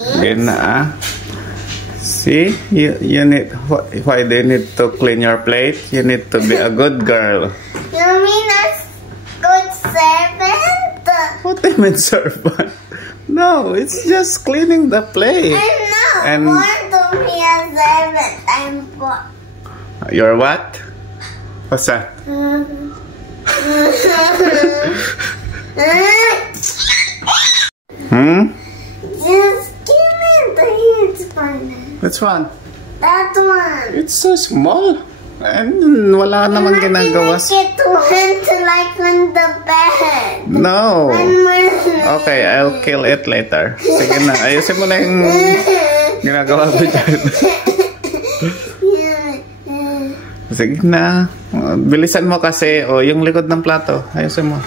Again na ah. See, you need, why do you need to clean your plate? You need to be a good girl. You mean a good servant? What do you mean servant? No, it's just cleaning the plate. I'm not And born to be a servant. I'm born. You're what? What's that? Just give me the huge one. Which one? That one. It's so small. And wala naman ginagawa. Get one to like on the bed. No. One more. Okay, I'll kill it later. Sige na, ayusin mo na yung ginagawa ko dyan. Sige na. Bilisan mo kasi. O, yung likod ng plato. Ayusin mo.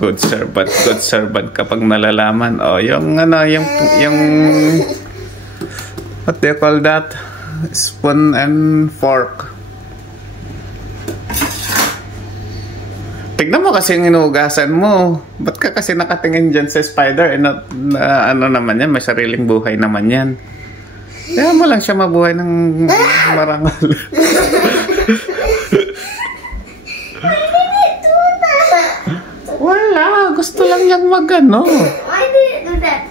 Good servant kapag nalalaman. O, yung ano, yung what do you call that? Spoon and fork. Tignan mo kasi yung inuugasan mo. Ba't ka kasi nakatingin dyan sa spider? Ano naman yan? May sariling buhay naman yan. Kaya mo lang siya mabuhay ng marangal. Wala. Gusto lang niyang magano. Why do you do that?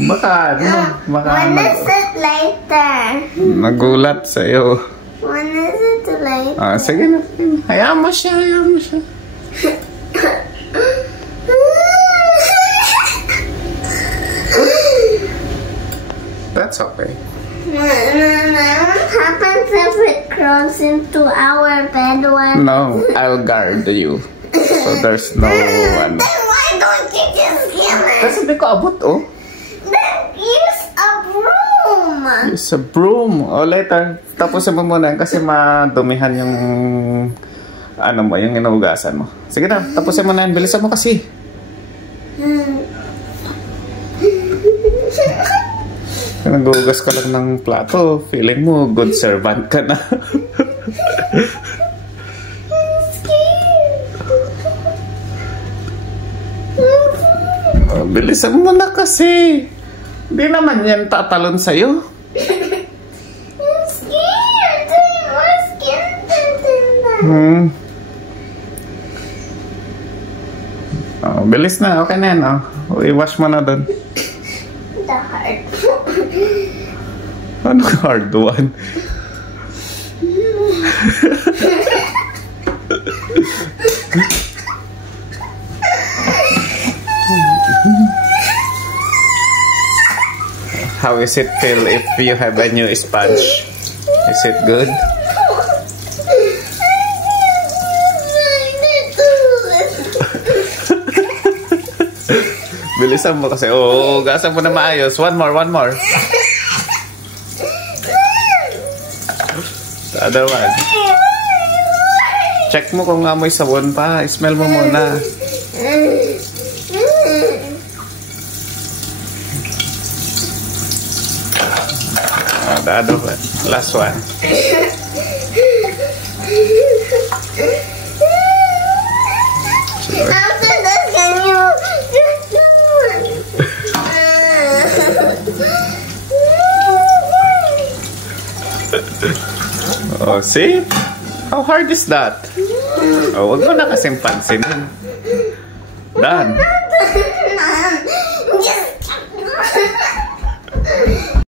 Baka When is it later? nagulat sa'yo. When is it later? Ah, sige na. Hayaan mo siya. That's okay. What happens if it crawls into our bed when... No, I'll guard you. So there's no one. Then why don't you just kill it? Kasi di ko abot, oh. Then use a broom. Use a broom. O, later. Tapusin mo muna kasi madumihan yung ano mo, yung inuugasan mo. Sige na, tapusin mo na yan. Bilisan mo kasi. Nag-uugas ka lang ng plato. Feeling mo, good servant ka na. Oh, bilisan mo na kasi. Hindi naman yan tatalon sa'yo. I'm scared. I'm more scared than that. Oh, bilis na. Okay na yan. Oh. I-wash mo na doon. The hard Ano hard one? How is it feel if you have a new sponge? Is it good? Bilisan mo kasi. Oo, gasan mo na maayos. One more. The other one. Check mo kung amoy sabon pa. Smell mo muna. The other one. Last one. After this, can you just do one? Oh, see? How hard is that? Oh, wag mo na kasing pansinin. Done.